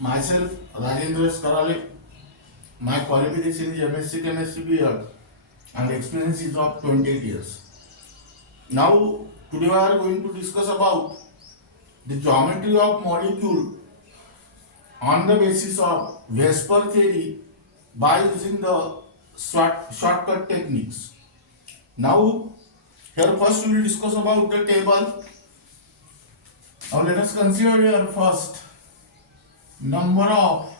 Myself, Rajendra S. Karale. My qualification is MSc Chemistry B.Ed and experience is of 28 years. Now, today we are going to discuss about the geometry of molecule on the basis of VSEPR theory by using the shortcut techniques. Now, here first we will discuss about the table. Now let us consider here first number of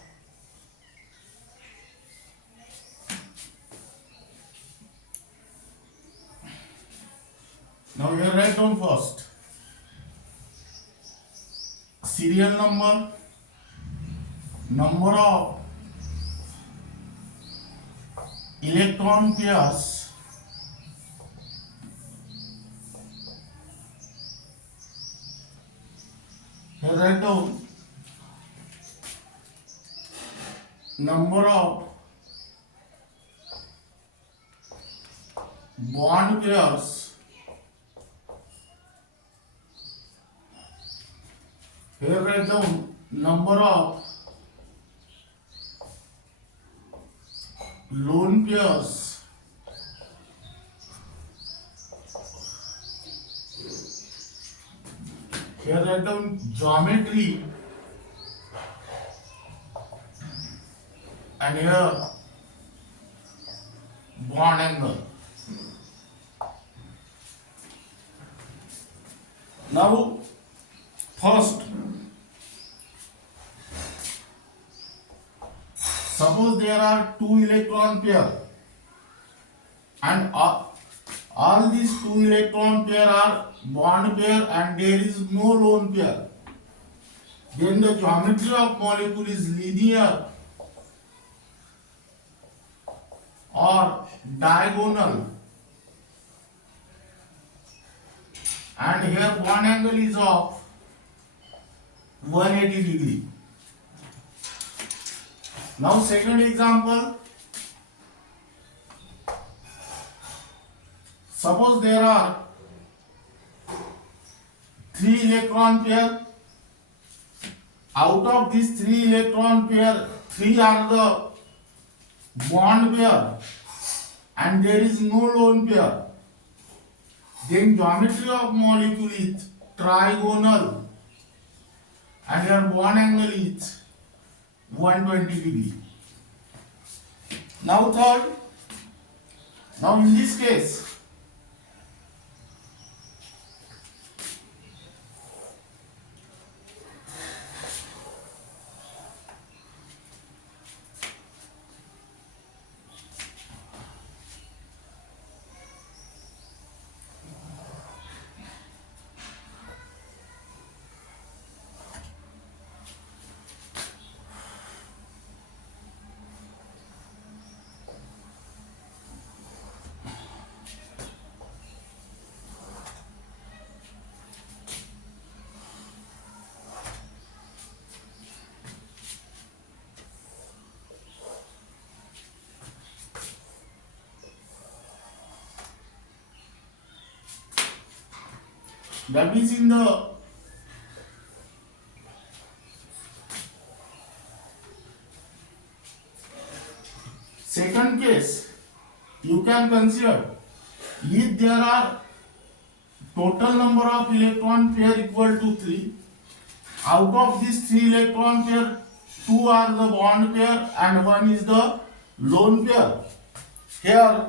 now here write down first serial number of electron pairs here write down number of bond pairs here write down number of lone pairs here write down geometry and here bond angle. Now first, suppose there are two electron pair and all these two electron pair are bond pair and there is no lone pair. Then the geometry of molecule is linear or diagonal and here bond angle is of 180 degree. Now second example, suppose there are three electron pair. Out of these three electron pair, three are the bond pair and there is no lone pair. Then geometry of molecule is trigonal and your bond angle is 120 degree. Now third, now in this case, that means in the second case, you can consider if there are total number of electron pair equal to 3, out of these 3 electron pair, 2 are the bond pair and 1 is the lone pair. Here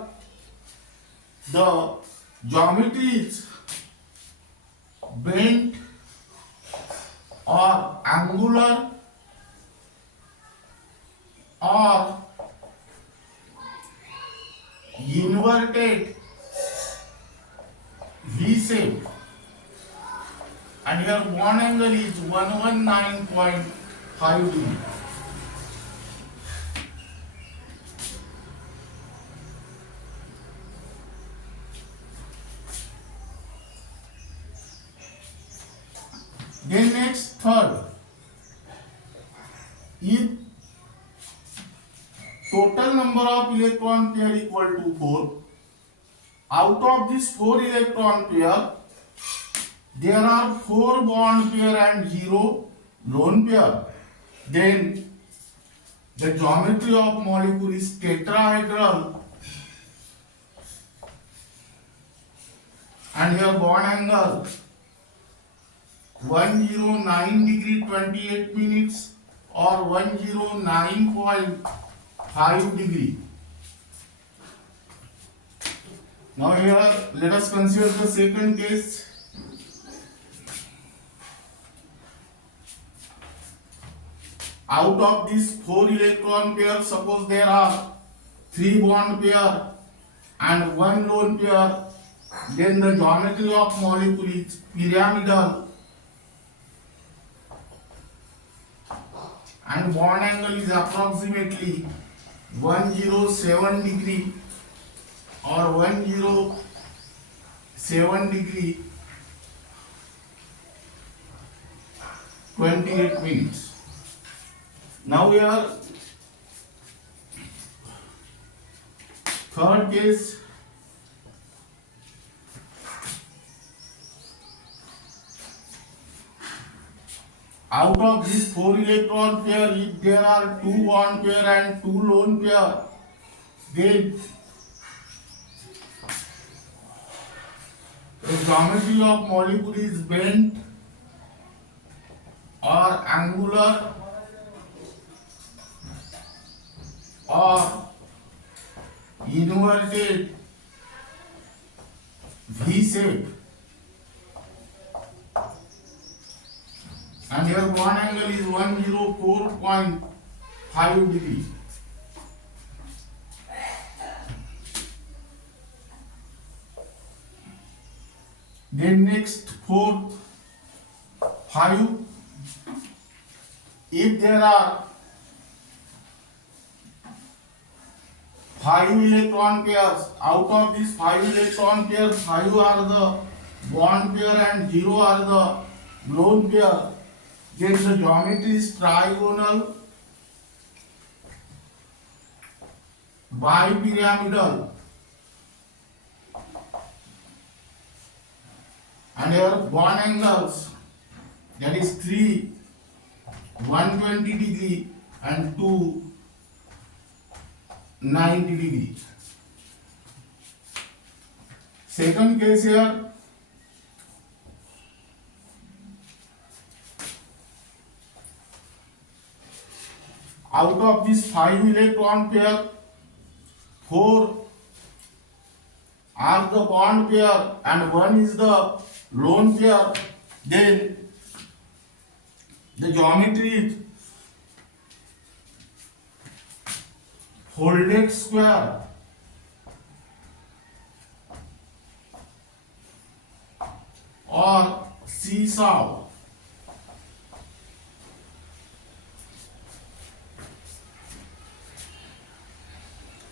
the geometry is bent or angular or inverted V shape and your bond angle is 119.5 degree. Then next third, if total number of electron pair equal to 4, out of this 4 electron pair, there are 4 bond pair and 0 lone pair. Then the geometry of molecule is tetrahedral, and here bond angle 109 degree 28 minutes or 109.5 degree. Now here let us consider the second case. Out of this 4 electron pair, suppose there are 3 bond pair and 1 lone pair, then the geometry of molecule is pyramidal and bond angle is approximately 107 degree or 107 degree 28 minutes. Now we are third case. Out of this 4 electron pair, if there are 2 bond pair and 2 lone pair, then the geometry of molecule is bent or angular or inverted V shape, and here bond angle is 104.5 degree. Then next 4, 5. If there are 5 electron pairs, out of these 5 electron pairs, 5 are the bond pair and 0 are the lone pair, then the geometry is trigonal bipyramidal, and here bond angles, that is 3 120 degree and 2 90 degree. Second case here, out of this 5 electron pair, 4 are the bond pair and 1 is the lone pair, then the geometry is folded square or seesaw,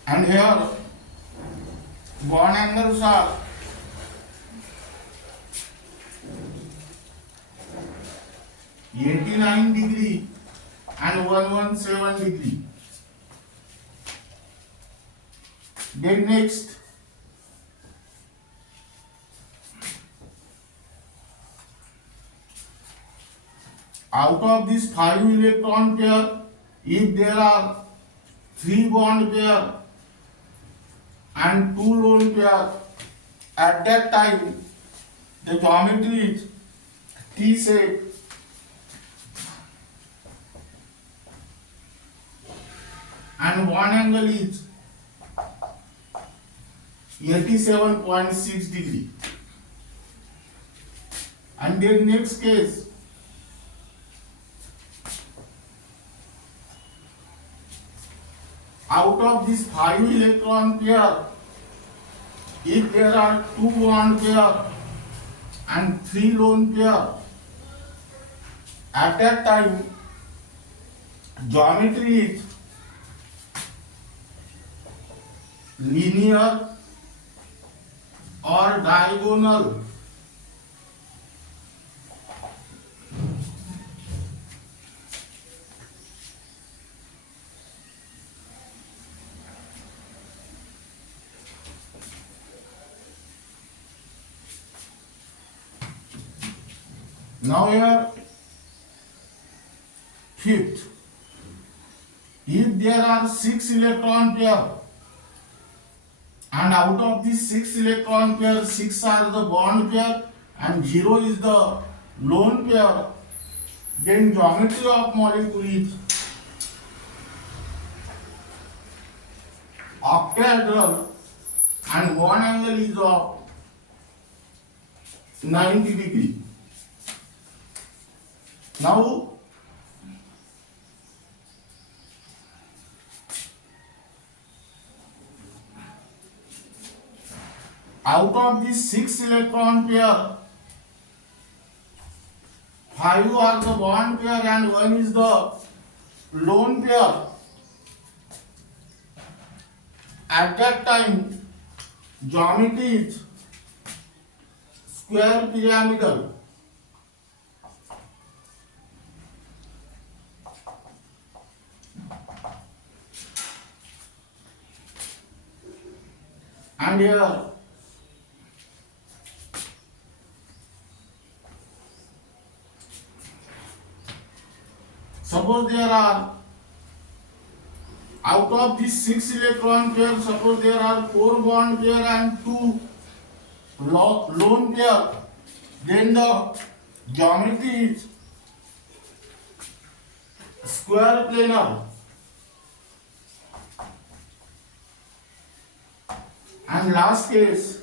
and here bond angles are 89 degree and 117 degree. Then next, out of this 5 electron pair, if there are 3 bond pair and 2 lone pair, at that time the geometry is T shape and bond angle is 87.6 degree. And then next case, out of this 5 electron pair, if there are 2 bond pair and 3 lone pair, at that time geometry is linear or diagonal. Now here, fifth, if there are 6 electron pair and out of these 6 electron pair 6 are the bond pair and 0 is the lone pair, then geometry of molecule is octahedral and bond angle is of 90 degree. Now out of this 6 electron pair, 5 are the bond pair and 1 is the lone pair. At that time, geometry is square pyramidal. And here suppose there are out of these 6 electron pair, suppose there are 4 bond pair and 2 lone pair, then the geometry is square planar. And last case,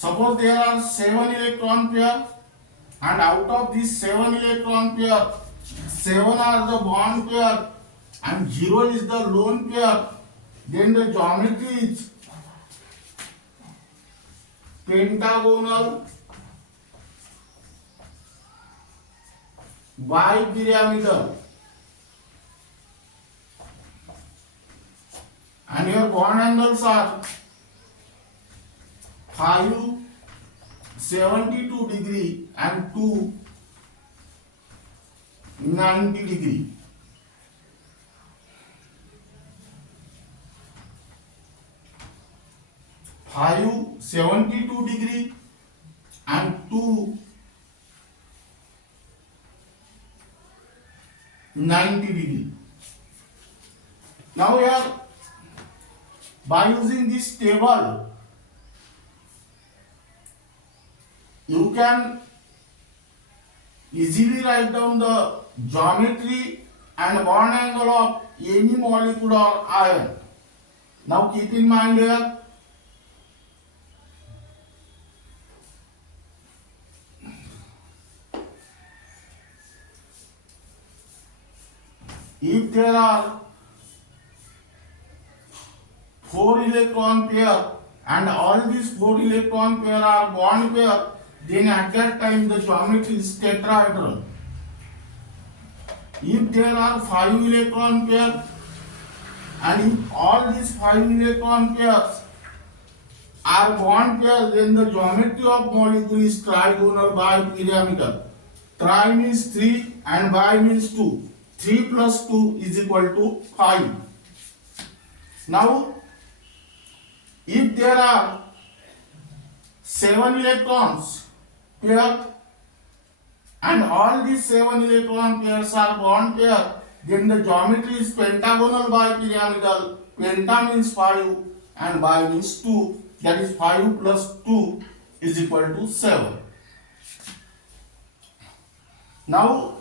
suppose there are 7 electron pair and out of these 7 electron pair, 7 are the bond pair and 0 is the lone pair, then the geometry is pentagonal bipyramidal. And your bond angles are 5 72 degree and 2 90 degree. Five 72 degree and 2 90 degree. Now here, by using this table, you can easily write down the geometry and bond angle of any molecule or ion. Now keep in mind here, if there are 4 electron pair and all these 4 electron pair are bond pair, then at that time the geometry is tetrahedral. If there are 5 electron pair and if all these 5 electron pairs are bond pairs, then the geometry of molecule is trigonal bipyramidal. Tri means 3 and bi means 2. 3 plus 2 is equal to 5. Now, if there are 7 electrons pair and all these 7 electron pairs are bond pair, then the geometry is pentagonal bipyramidal. Penta means 5 and bi means 2. That is 5 plus 2 is equal to 7. Now,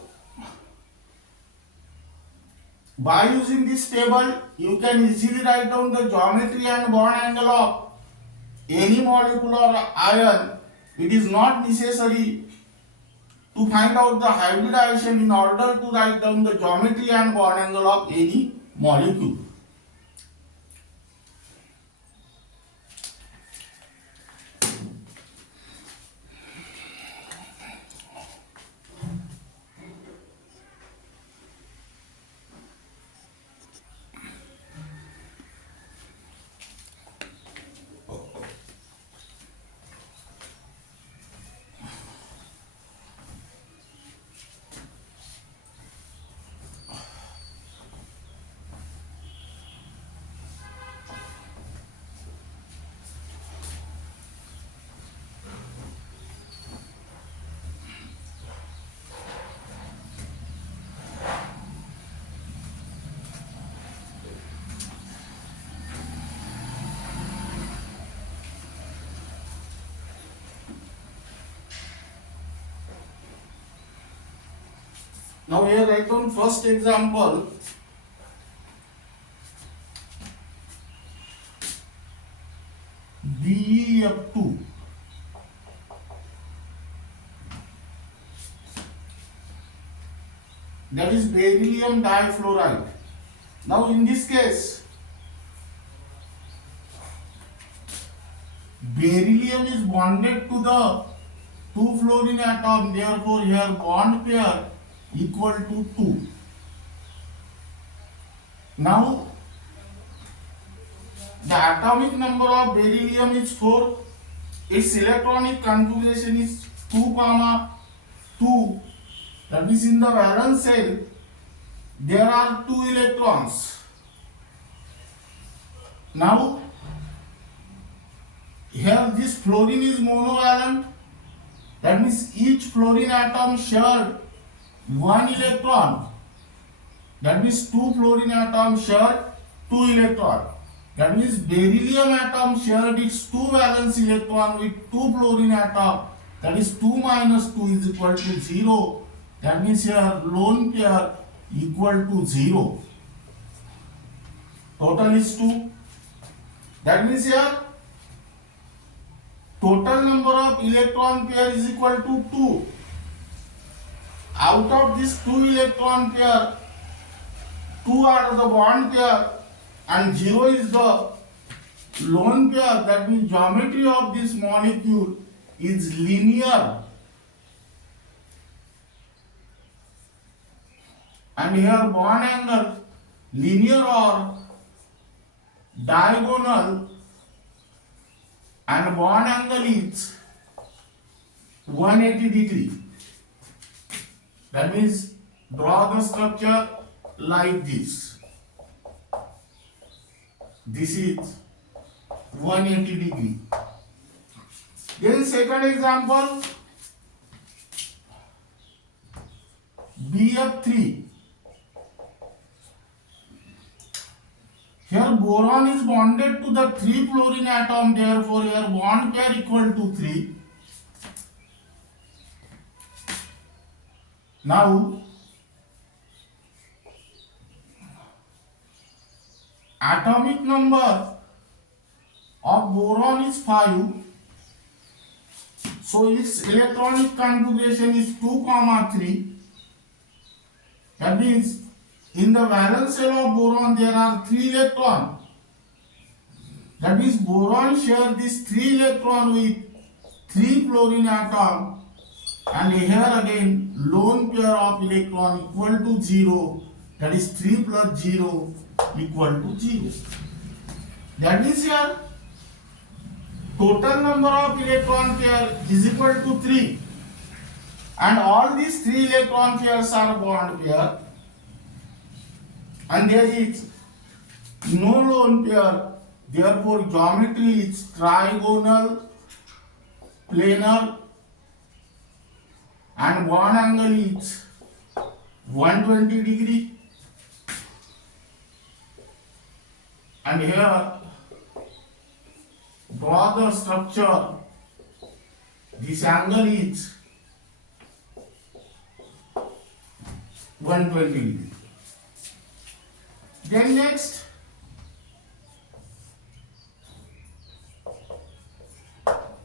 by using this table, you can easily write down the geometry and bond angle of any molecule or ion. It is not necessary to find out the hybridization in order to write down the geometry and bond angle of any molecule. Now here write down first example. BeF2. That is beryllium difluoride. Now in this case, beryllium is bonded to the 2 fluorine atom, therefore here bond pair equal to 2. Now the atomic number of beryllium is 4. Its electronic configuration is 2, 2. That means in the valence shell there are 2 electrons. Now here this fluorine is monovalent. That means each fluorine atom shared 1 electron. That means 2 fluorine atoms shared 2 electrons. That means beryllium atom shared its 2 valence electron with 2 fluorine atom. That is 2 minus 2 is equal to 0. That means here lone pair equal to 0. Total is 2. That means here total number of electron pair is equal to 2. Out of this 2 electron pair, 2 are the bond pair and 0 is the lone pair. That means geometry of this molecule is linear. And here bond angle linear or diagonal, and bond angle is 180 degree. That means draw the structure like this. This is 180 degree. Then second example, BF3. Here boron is bonded to the 3 fluorine atom, therefore here bond pair equal to 3. Now atomic number of boron is 5. So its electronic configuration is 2, 3. That means in the valence shell of boron there are 3 electrons. That means boron share this 3 electron with 3 fluorine atom, and here again lone pair of electron equal to 0. That is 3 plus 0 equal to 0. That means here total number of electron pair is equal to 3, and all these 3 electron pairs are bond pair, and there is no lone pair, therefore geometry is trigonal, planar, and bond angle is 120 degree. And here draw the structure. This angle is 120 degree. Then next,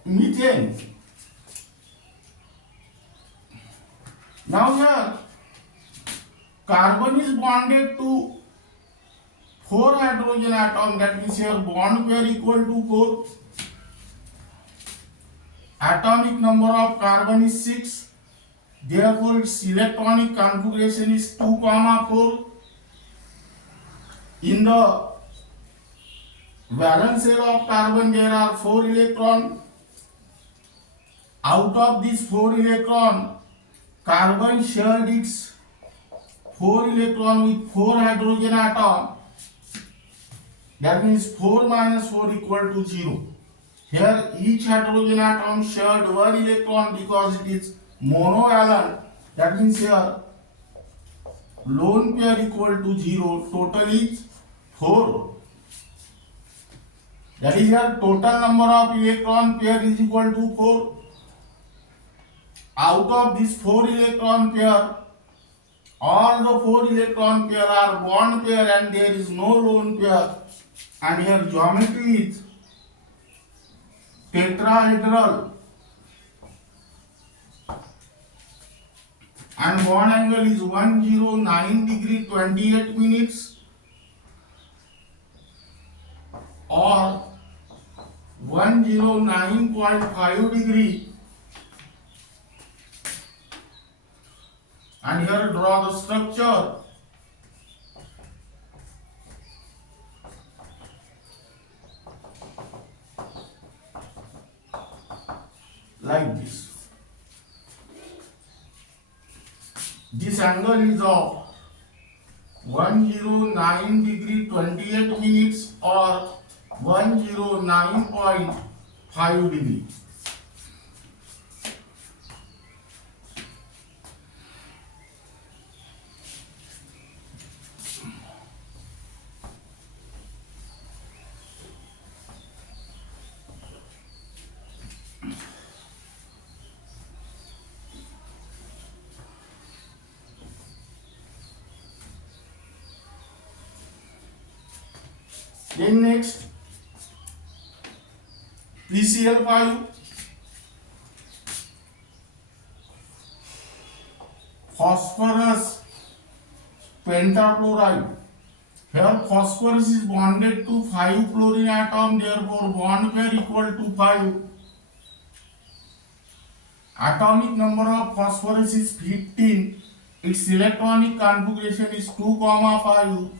methane. Now here carbon is bonded to 4 hydrogen atom. That means here bond pair equal to 4. Atomic number of carbon is 6. Therefore its electronic configuration is 2, 4. In the valence shell of carbon there are 4 electrons. Out of these 4 electrons, carbon shared its 4 electrons with 4 hydrogen atom. That means 4 minus 4 equal to 0. Here each hydrogen atom shared 1 electron because it is monovalent. That means here lone pair equal to 0. Total is 4. That is here total number of electron pair is equal to 4. Out of this 4 electron pair, all the 4 electron pair are bond pair and there is no lone pair. And here geometry is tetrahedral and bond angle is 109 degree 28 minutes or 109.5 degree. And here draw the structure. Like this. This angle is of 109 degree 28 minutes or 109.5 degree. Then next, PCl5, phosphorus pentachloride. Here phosphorus is bonded to 5 chlorine atom, therefore bond pair equal to 5. Atomic number of phosphorus is 15. Its electronic configuration is 2,5.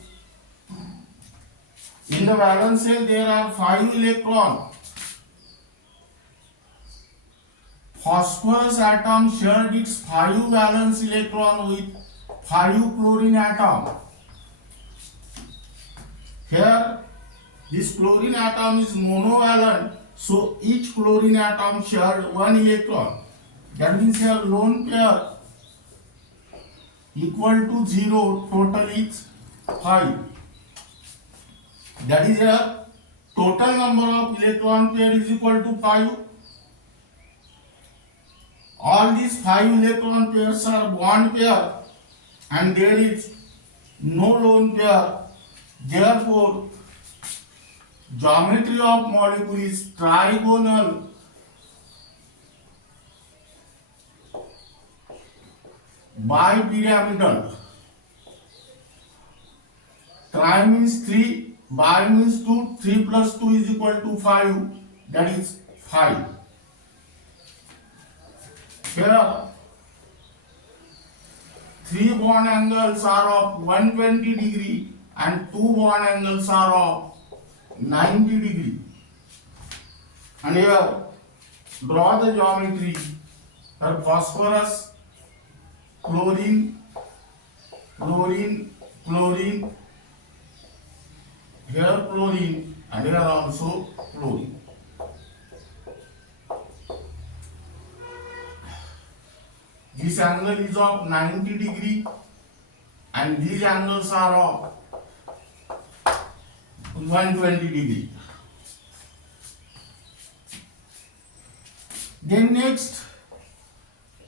In the valence shell there are 5 electrons. Phosphorus atom shared its 5 valence electron with 5 chlorine atom. Here this chlorine atom is monovalent, so each chlorine atom shared 1 electron. That means here lone pair equal to 0, total is 5. That is here total number of electron pair is equal to 5. All these 5 electron pairs are bond pair and there is no lone pair. Therefore, geometry of molecule is trigonal. Bipyramidal. Tri means 3, bi means 2, 3 plus 2 is equal to 5, that is 5. Here, 3 bond angles are of 120 degree and 2 bond angles are of 90 degree. And here, draw the geometry. Here phosphorus, chlorine, chlorine, chlorine, here chlorine and here also chlorine. This angle is of 90 degree and these angles are of 120 degree. Then next,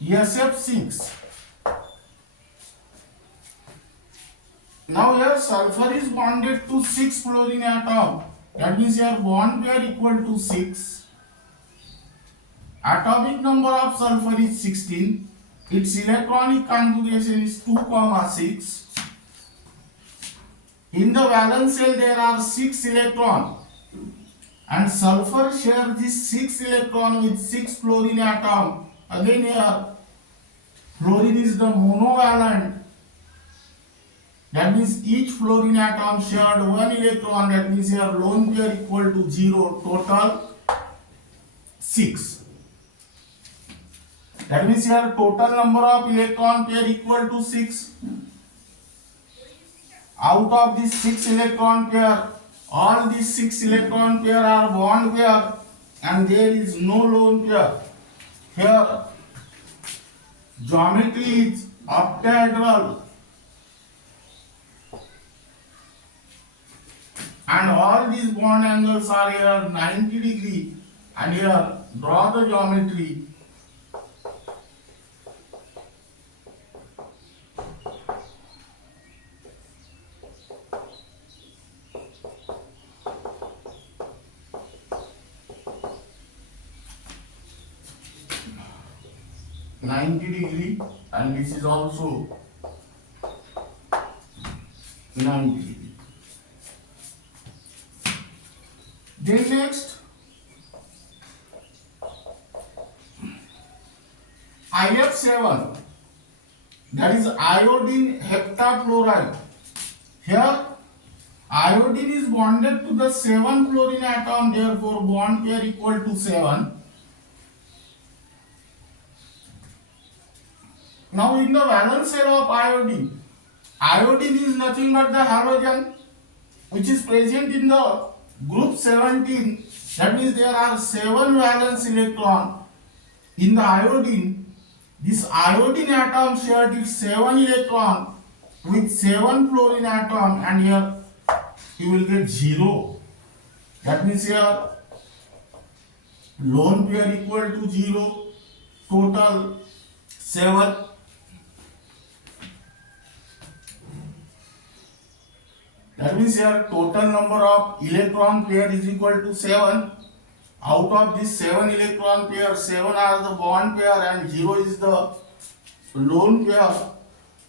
SF6. Now here sulfur is bonded to 6 chlorine atom. That means here bond pair equal to 6. Atomic number of sulfur is 16. Its electronic configuration is 2,6. In the valence shell there are 6 electrons. And sulfur shares this 6 electron with 6 chlorine atom. Again here, fluorine is the monovalent. That means each fluorine atom shared 1 electron. That means here lone pair equal to 0. Total 6. That means here total number of electron pair equal to 6. Out of this 6 electron pair, all these 6 electron pair are bond pair and there is no lone pair. Here geometry is octahedral and all these bond angles are here 90 degree and here draw the geometry. 90 degree, and this is also 90 degree. Then next, IF7, that is iodine heptafluoride. Here iodine is bonded to the 7 fluorine atom, therefore bond pair equal to 7. Now in the valence shell of iodine, iodine is nothing but the halogen which is present in the group 17. That means there are 7 valence electron in the iodine. This iodine atom shared its 7 electron with 7 fluorine atom, and here you will get 0. That means here lone pair equal to 0, total 7. That means here total number of electron pair is equal to 7. Out of this 7 electron pair, 7 are the bond pair and 0 is the lone pair.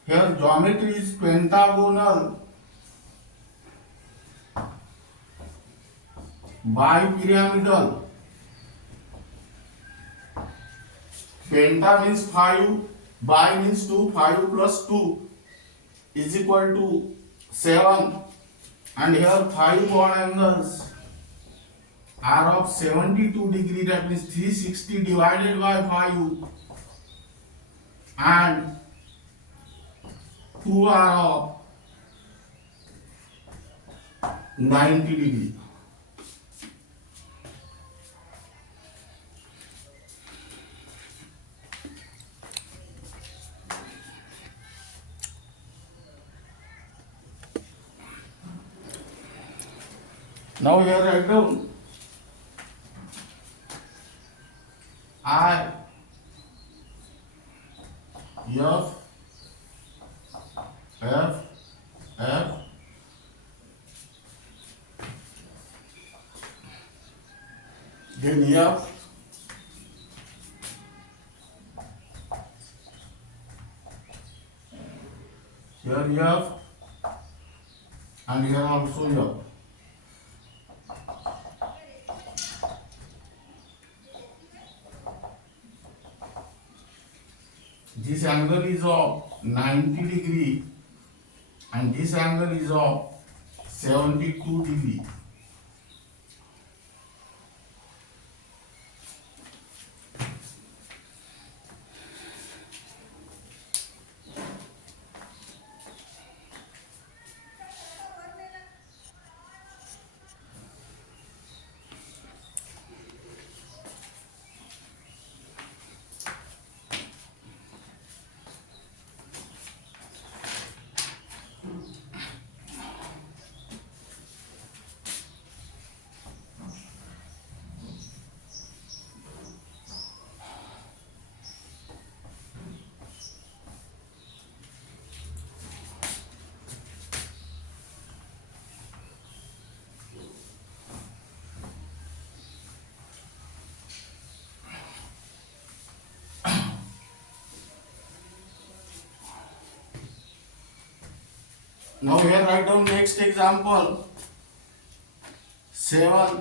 Here geometry is pentagonal bipyramidal. Penta means 5, bi means 2, 5 plus 2 is equal to 7, and here 5 bond angles are of 72 degree, that means 360 divided by 5, and 2 are of 90 degree. Now here write down I, F, F, F, then F, here F, and here also F. This angle is of 90 degree and this angle is of 72 degree. Now here write down next example 7.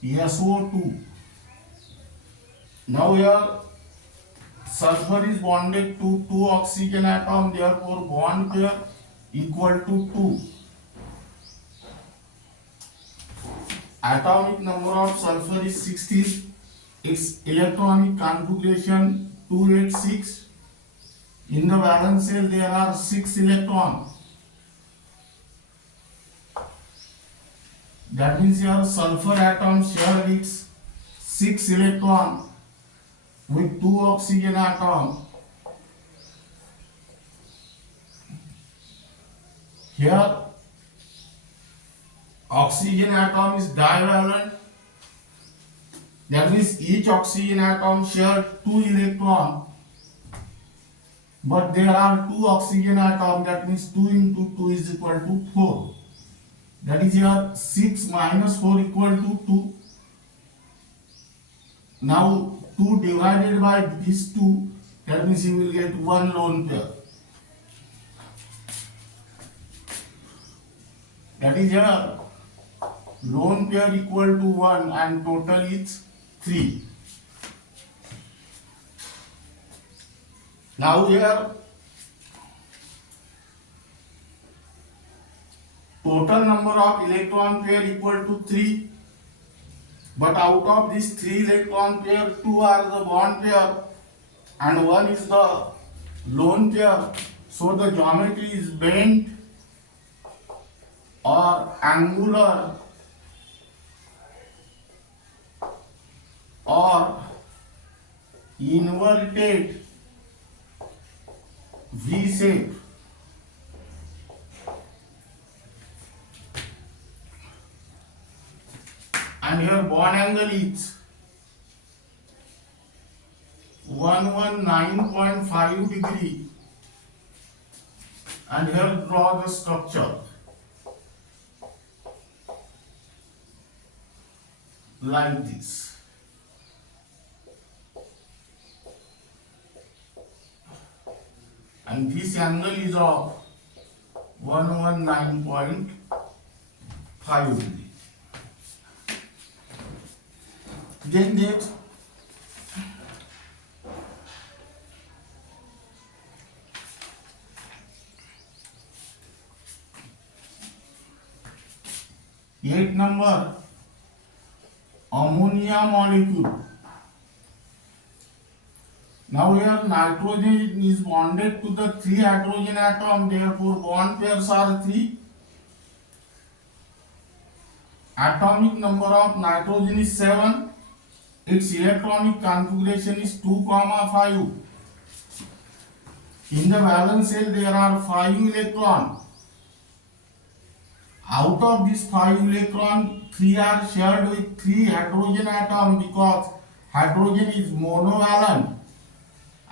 SO2. Now here sulfur is bonded to 2 oxygen atom, therefore bond pair equal to 2. Atomic number of sulfur is 16. Its electronic configuration 286. In the valence shell there are 6 electrons. That means your sulfur atom share its 6 electrons with 2 oxygen atom. Here oxygen atom is divalent. That means each oxygen atom shares 2 electrons, but there are 2 oxygen atoms. That means 2 into 2 is equal to 4. That is here 6 minus 4 equal to 2. Now 2 divided by this 2, that means you will get 1 lone pair. That is here lone pair equal to 1 and total is 3. Now here total number of electron pair equal to 3, but out of this 3 electron pair, 2 are the bond pair and 1 is the lone pair. So the geometry is bent or angular or inverted V shape. And here bond angle is 119.5 degree. And here draw the structure like this. And this angle is of 119.5 degree. Then next, eight number, ammonia molecule. Now here nitrogen is bonded to the 3 hydrogen atom, therefore bond pairs are 3. Atomic number of nitrogen is 7. Its electronic configuration is 2,5. In the valence shell there are 5 electrons. Out of these 5 electrons, 3 are shared with 3 hydrogen atoms because hydrogen is monovalent.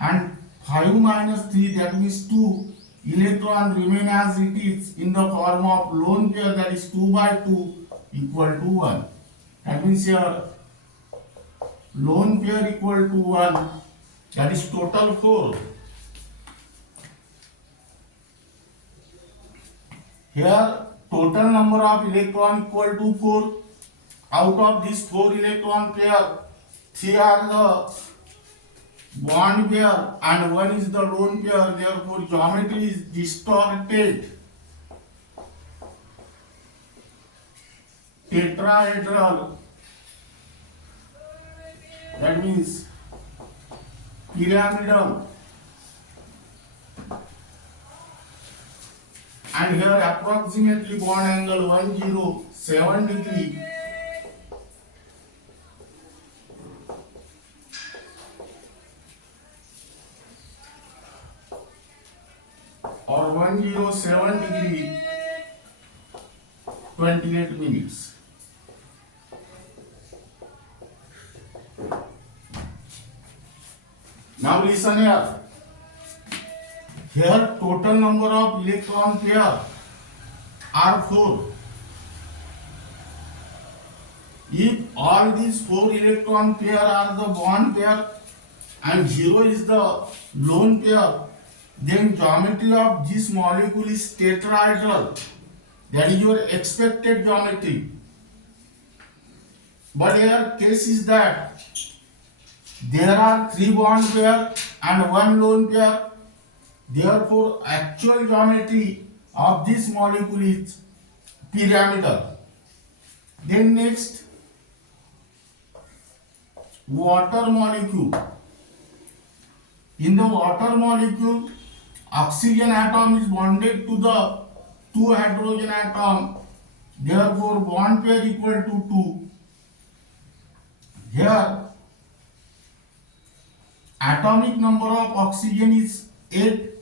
And 5 minus 3, that means 2 electrons remain as it is in the form of lone pair, that is 2 by 2 equal to 1. That means here lone pair equal to 1, that is total 4. Here total number of electron equal to 4. Out of this 4 electron pair, 3 are the bond pair and 1 is the lone pair, therefore geometry is distorted. Tetrahedral, that means pyramidal. And here approximately bond angle 107 degree. Or 107 degree 28 minutes. Now listen here. Here total number of electron pair are 4. If all these 4 electron pair are the bond pair and 0 is the lone pair, then geometry of this molecule is tetrahedral. That is your expected geometry. But here case is that there are 3 bond pair and 1 lone pair. Therefore actual geometry of this molecule is pyramidal. Then next, water molecule. In the water molecule, oxygen atom is bonded to the 2 hydrogen atom, therefore bond pair equal to 2. Here atomic number of oxygen is 8.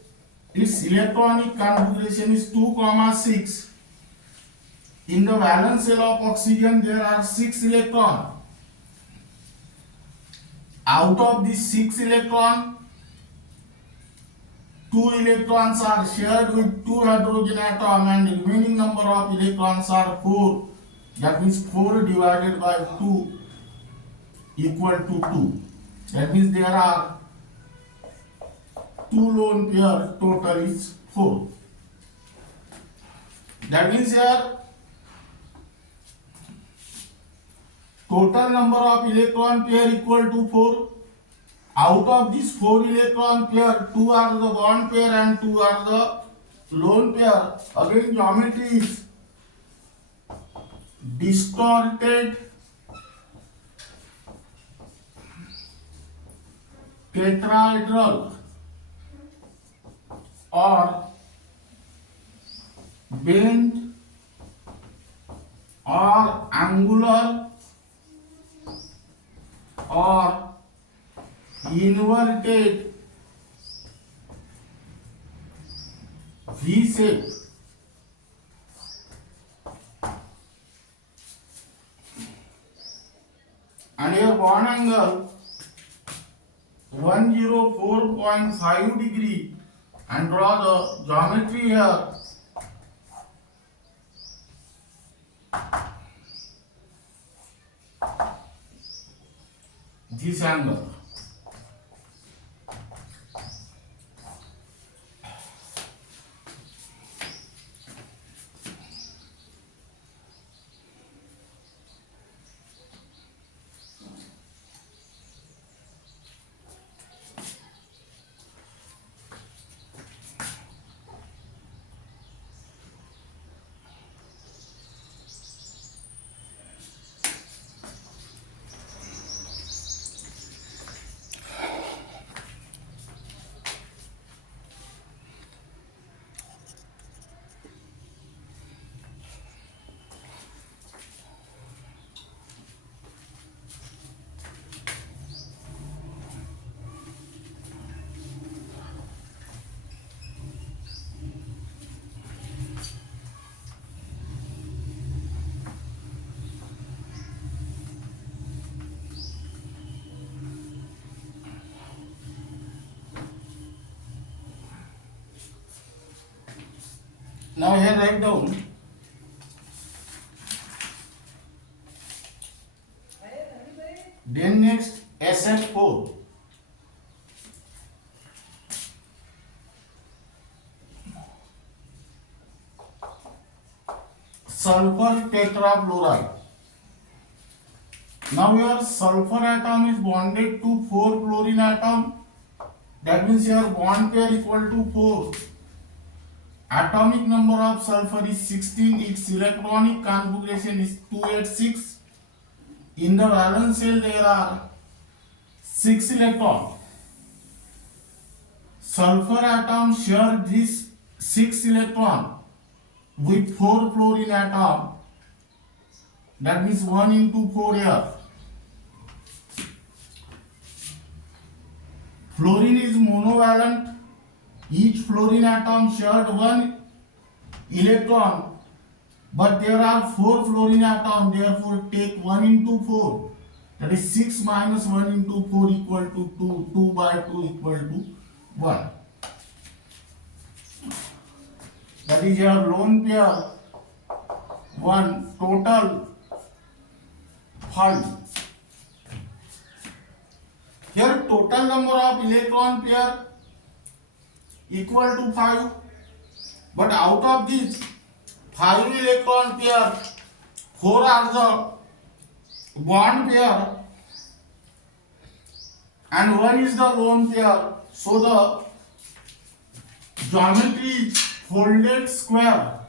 Its electronic configuration is 2,6. In the valence shell of oxygen there are 6 electrons. Out of these 6 electrons, two electrons are shared with two hydrogen atom and the remaining number of electrons are 4. That means 4 divided by 2 equal to 2. That means there are 2 lone pair, total is 4. That means here total number of electron pair equal to 4. Out of this 4 electron pair, 2 are the bond pair and 2 are the lone pair. Again geometry is distorted tetrahedral or bent or angular or inverted V shape. And here bond angle 104.5 degree, and draw the geometry here. This angle. Now here write down then next SF4 sulfur tetrafluoride. Now your sulfur atom is bonded to 4 fluorine atom. That means your bond pair equal to 4. Atomic number of sulfur is 16. Its electronic configuration is 286. In the valence shell there are 6 electrons. Sulfur atom share this 6 electron with 4 fluorine atom. That means 1 into 4 here. Fluorine is monovalent. Each fluorine atom shared 1 electron, but there are 4 fluorine atoms, therefore take 1 into 4. That is 6 minus 1 into 4 equal to 2. 2 by 2 equal to 1. That is your lone pair 1, total 5. Here total number of electron pair equal to 5, but out of this 5 electron pair, 4 are the bond pair and 1 is the lone pair. So the geometry is folded square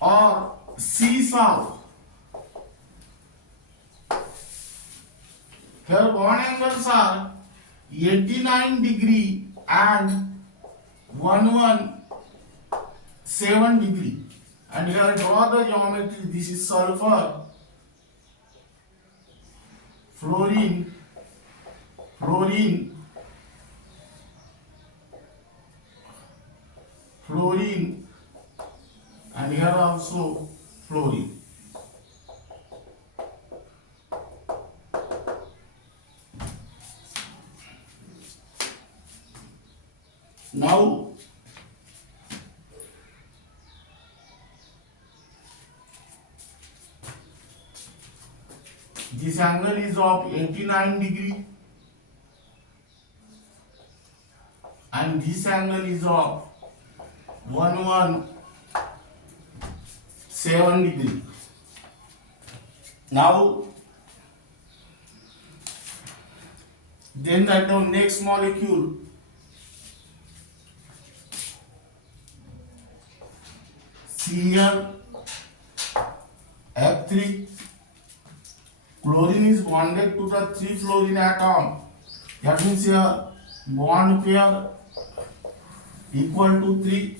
or seesaw. Here bond angles are 89 degree and 117 degree. And here draw the geometry. This is sulfur, fluorine, fluorine, fluorine, and here also fluorine. This angle is of 89 degree and this angle is of 117 degree. Now then write down next molecule. Cl F3. Chlorine is bonded to the 3 fluorine atom. That means here bond pair equal to 3.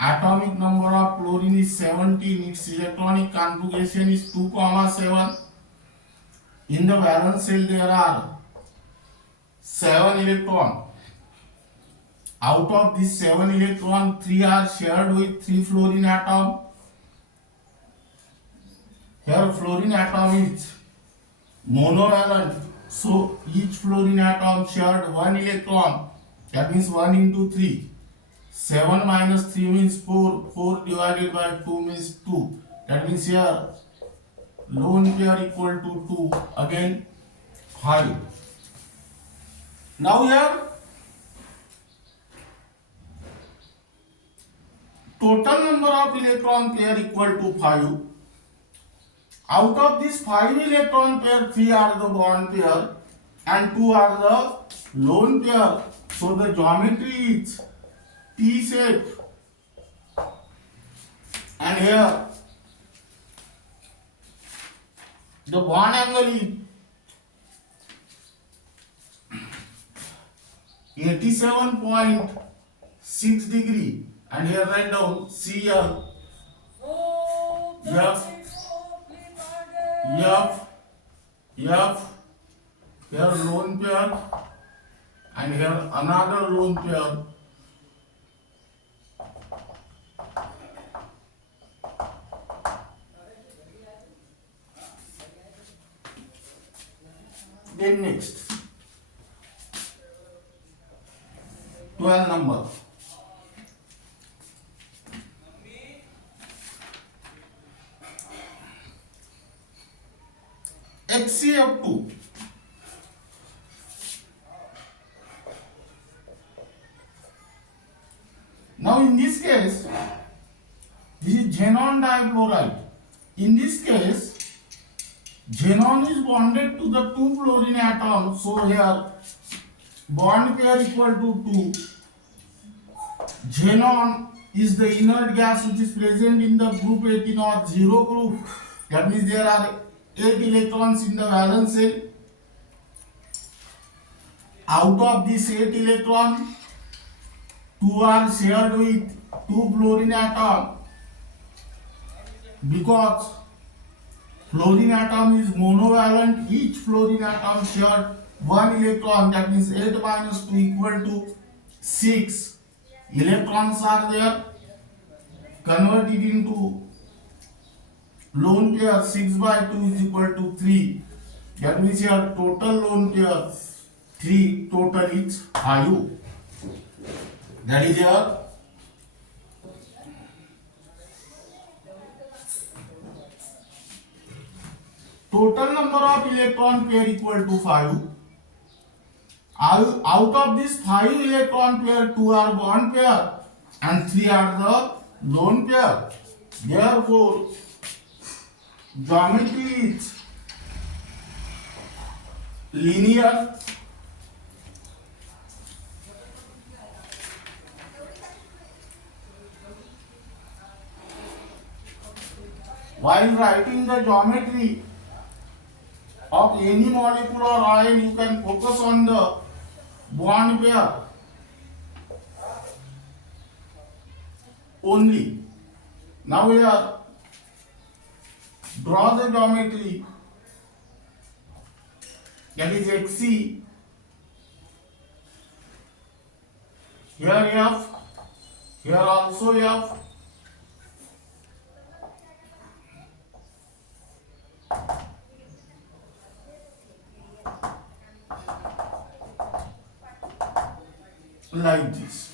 Atomic number of fluorine is 17. Its electronic configuration is 2, 7. In the valence shell there are 7 electrons. Out of these 7 electrons, 3 are shared with 3 fluorine atom. Here fluorine atom is monovalent, so each fluorine atom shared 1 electron. That means 1 into 3. 7 minus 3 means 4. 4 divided by 2 means 2. That means here lone pair equal to 2. Again 5. Now here total number of electron pair equal to 5. Out of this 5 electron pair, 3 are the bond pair and 2 are the lone pair. So the geometry is T shape. And here the bond angle is 87.6 degree. And here write down Cl F F, here lone pair and here another lone pair. Then next 12 number. HCF2. Now in this case, this is xenon dichloride. In this case, xenon is bonded to the 2 fluorine atoms. So here bond pair equal to 2. Xenon is the inert gas which is present in the group 18 or 0 group. That means there are 8 electrons in the valence shell. Out of these 8 electrons, 2 are shared with 2 fluorine atoms. Because fluorine atom is monovalent, each fluorine atom shared 1 electron. That means 8 minus 2 equal to 6. Electrons are there. Convert it into lone pair. 6 by 2 is equal to 3. That means here total lone pair 3, total is 5. That is here total number of electron pair equal to 5. Out of this 5 electron pair, 2 are bond pair and 3 are the lone pair. Therefore, geometry is linear. While writing the geometry of any molecule or ion, you can focus on the bond pair only. Now here, draw the geometry. That is XC. Here F, here also F. Like this.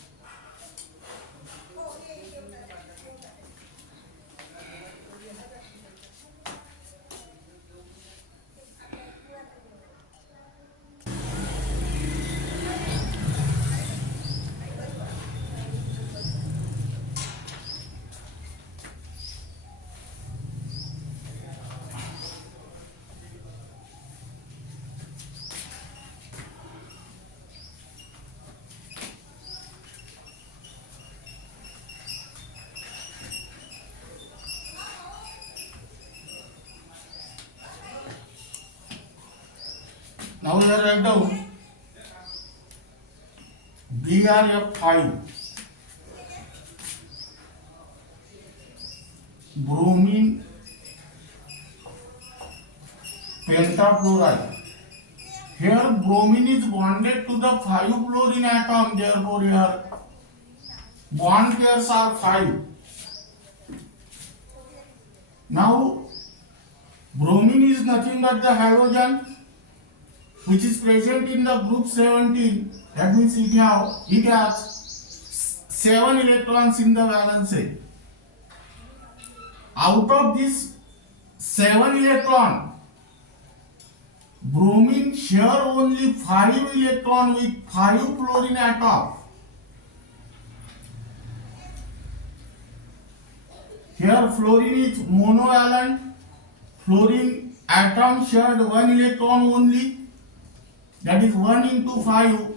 Now here write down BrF5 bromine pentafluoride. Here bromine is bonded to the 5-fluorine atom, therefore here bond pairs are 5. Now bromine is nothing but the halogen which is present in the group 17. That means it has 7 electrons in the valence shell. Out of this 7 electron, bromine share only 5 electron with 5 fluorine atom. Here fluorine is monovalent. Fluorine atom shared 1 electron only. That is 1 into 5.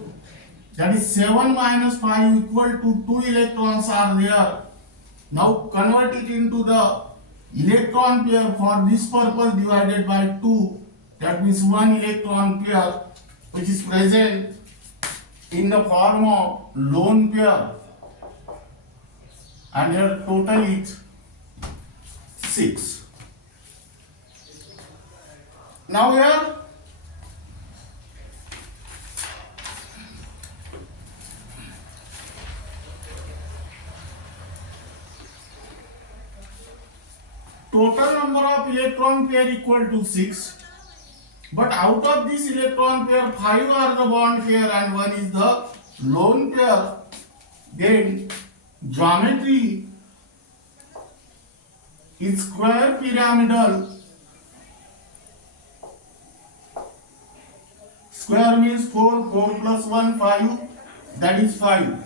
That is 7 minus 5 equal to 2 electrons are there. Now convert it into the electron pair for this purpose divided by 2. That means 1 electron pair which is present in the form of lone pair. And here total is 6. Now here total number of electron pair equal to 6, but out of this electron pair 5 are the bond pair and 1 is the lone pair. Then geometry is square pyramidal. Square means 4, 4 plus 1, 5, that is 5.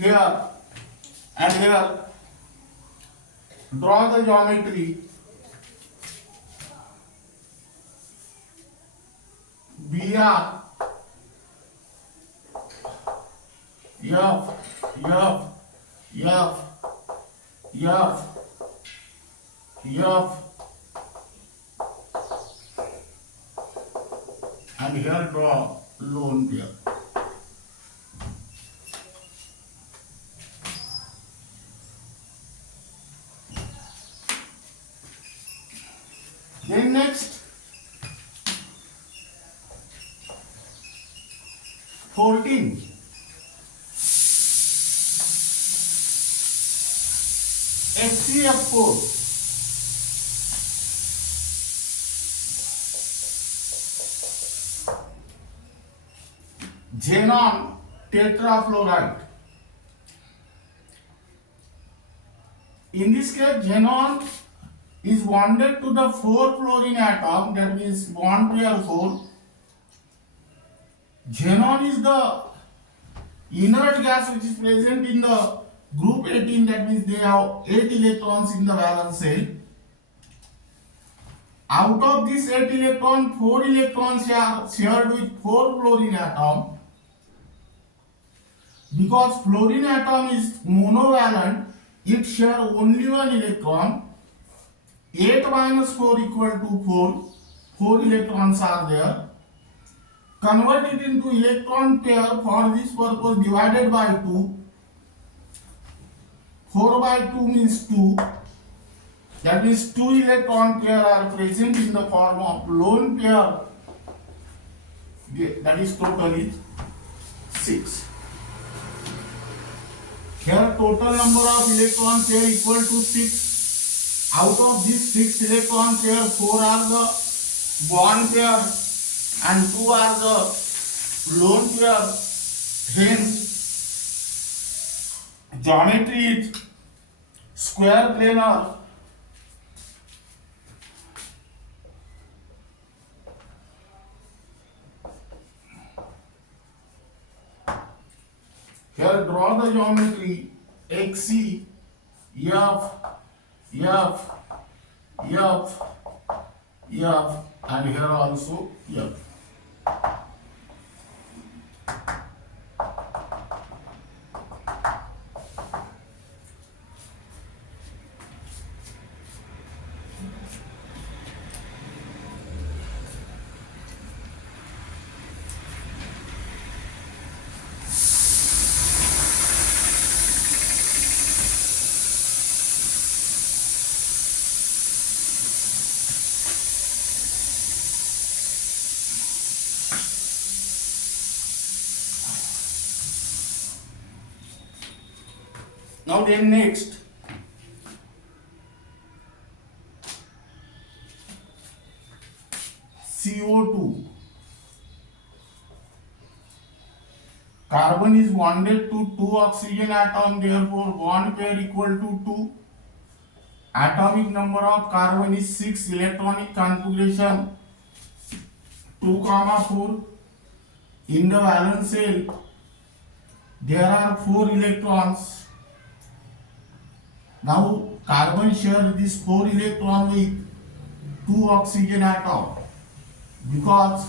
Here and here draw the geometry. BR, F, F, F, F, F, and here draw lone pair. Then next 14. HCF4. Xenon tetrafluoride. In this case, xenon is bonded to the 4 fluorine atom, that means bond pair 4. Xenon is the inert gas which is present in the group 18, that means they have 8 electrons in the valence shell. Out of this 8 electrons, 4 electrons are shared with 4 fluorine atom. Because fluorine atom is monovalent, it shares only 1 electron. 8 minus 4 equal to 4. 4 electrons are there. Convert it into electron pair for this purpose divided by 2. 4 by 2 means 2. That means 2 electron pair are present in the form of lone pair. That is total is 6. Here total number of electron pair equal to 6. Out of this 6 electron pair, 4 are the bond pair and 2 are the lone pair. Hence, geometry is square planar. Here draw the geometry XC, F, F, F, F, and here also F. Now then next, CO2. Carbon is bonded to two oxygen atom, therefore bond pair equal to 2. Atomic number of carbon is 6, electronic configuration 2, 4. In the valence shell, there are 4 electrons. Now carbon shares this 4 electron with 2 oxygen atom, because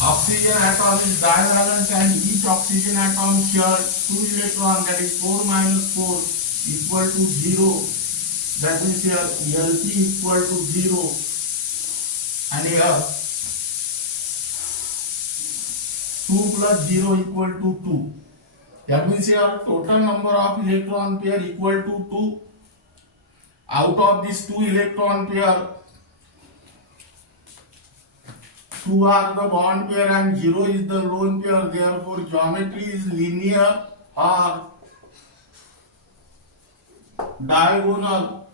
oxygen atom is divalent and each oxygen atom shares 2 electrons, that is 4 minus 4 equal to 0. That means here LP equal to 0, and here 2 plus 0 equal to 2. That means here total number of electron pair equal to 2. Out of this 2 electron pair, 2 are the bond pair and 0 is the lone pair. Therefore, geometry is linear or diagonal,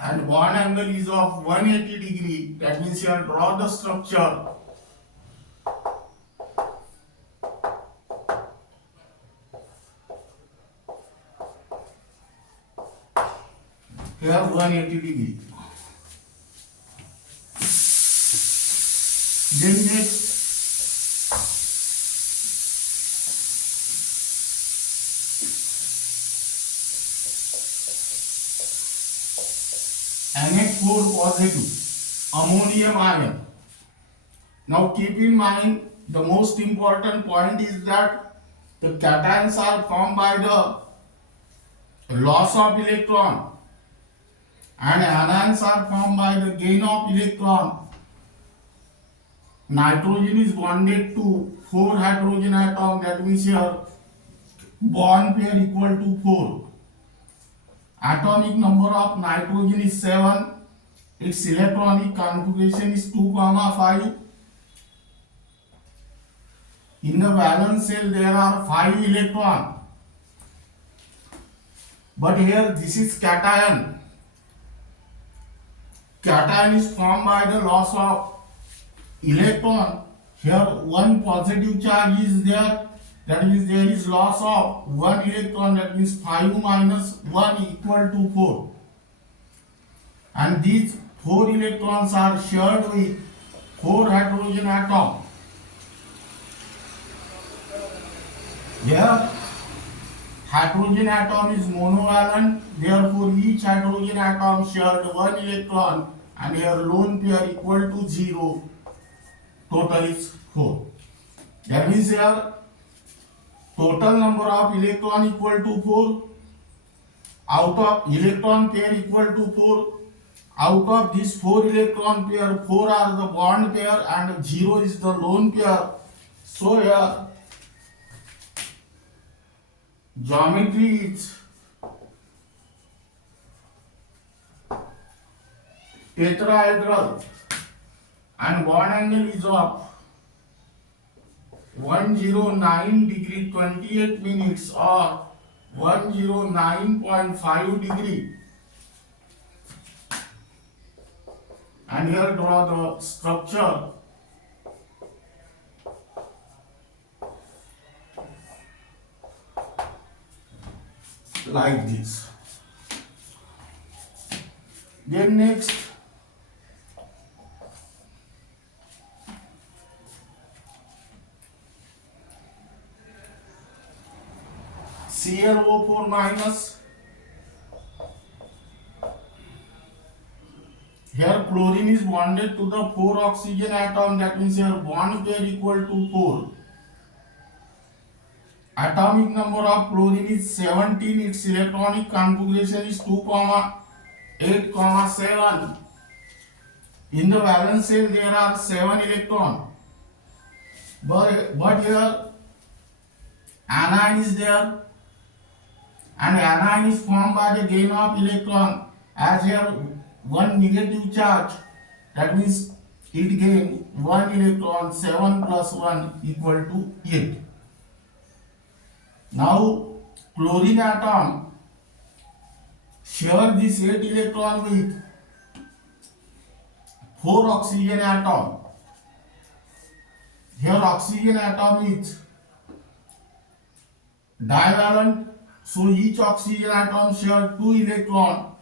and bond angle is of 180 degree. That means here draw the structure. Here 180 degree. Then next, NH4 positive, ammonium ion. Now keep in mind, the most important point is that the cations are formed by the loss of electron and anions are formed by the gain of electron. Nitrogen is bonded to 4 hydrogen atom, that means here bond pair equal to 4. Atomic number of nitrogen is 7. Its electronic configuration is 2, 5. In the valence shell there are 5 electrons. But here this is cation. Cation is formed by the loss of electron. Here one positive charge is there, that means there is loss of 1 electron, that means 5 minus 1 equal to 4. And these 4 electrons are shared with 4 hydrogen atoms. Here hydrogen atom is monovalent, therefore each hydrogen atom shared 1 electron, and here lone pair equal to 0. Total is 4. That means here total number of electron equal to 4. Out of electron pair equal to 4. Out of this 4 electron pair, 4 are the bond pair and 0 is the lone pair. So here geometry is tetrahedral and bond angle is of 109 degree 28 minutes or 109.5 degree. And here draw the structure. Like this. Then next, ClO4 minus. Here chlorine is bonded to the 4 oxygen atom, that means here bond pair equal to 4. Atomic number of chlorine is 17. Its electronic configuration is 2, 8, 7. In the valence shell there are 7 electrons. But here anion is there, and anion is formed by the gain of electron. As here one negative charge, that means it gain 1 electron. 7 plus 1 equal to 8. Now chlorine atom share this 8 electron with 4 oxygen atom. Here oxygen atom is divalent, so each oxygen atom share 2 electron.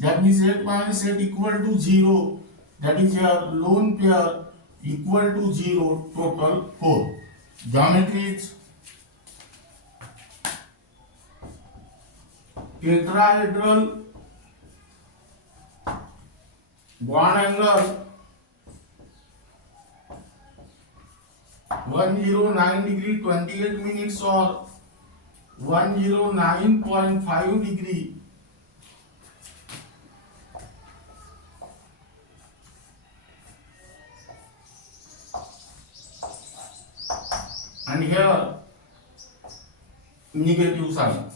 That means 8 minus 8 equal to 0. That is your lone pair equal to 0, total 4. Geometry is tetrahedral, bond angle 109 degree 28 minutes or 109.5 degree. And here negative sign.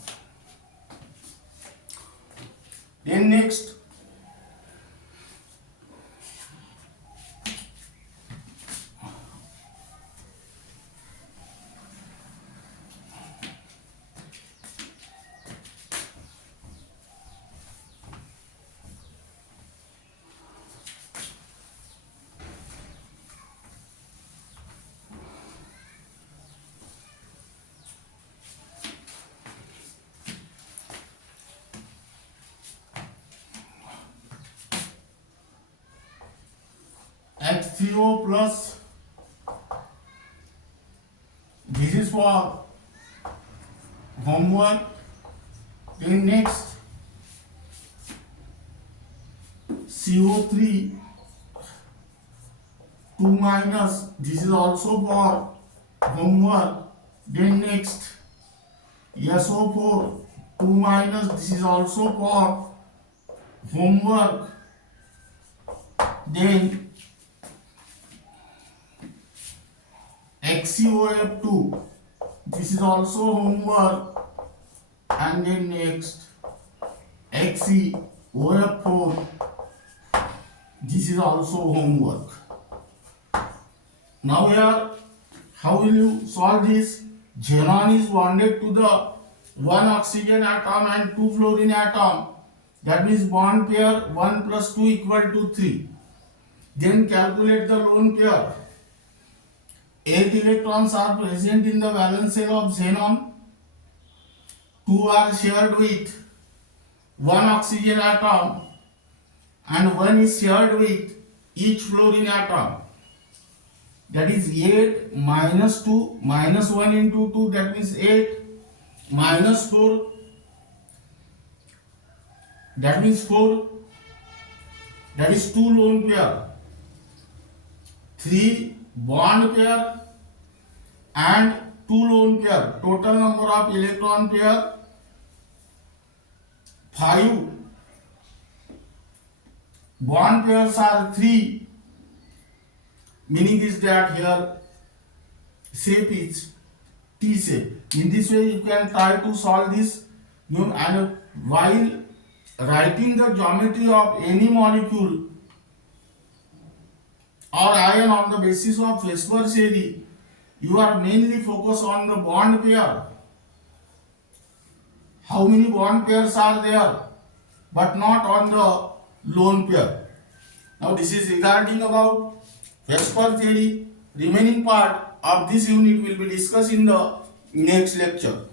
Then next, HCO plus, this is for homework. Then next, CO3 2 minus, this is also for homework. Then next, SO4 2 minus, this is also for homework. Then XeOF2, this is also homework. And then next, XeOF4, this is also homework. Now here, how will you solve this? Xenon is bonded to the 1 oxygen atom and 2 fluorine atom. That means bond pair 1 plus 2 equal to 3. Then calculate the lone pair. 8 electrons are present in the valence shell of xenon. 2 are shared with 1 oxygen atom and 1 is shared with each fluorine atom. That is 8 minus 2 minus 1 into 2, that means 8 minus 4, that means 4, that is 2 lone pair, 3 bond pair and 2 lone pair. Total number of electron pair 5. Bond pairs are 3. Meaning is that here shape is T shape. In this way you can try to solve this, and while writing the geometry of any molecule or ion on the basis of VSEPR theory, you are mainly focused on the bond pair. How many bond pairs are there, but not on the lone pair. Now this is regarding about VSEPR theory. Remaining part of this unit will be discussed in the next lecture.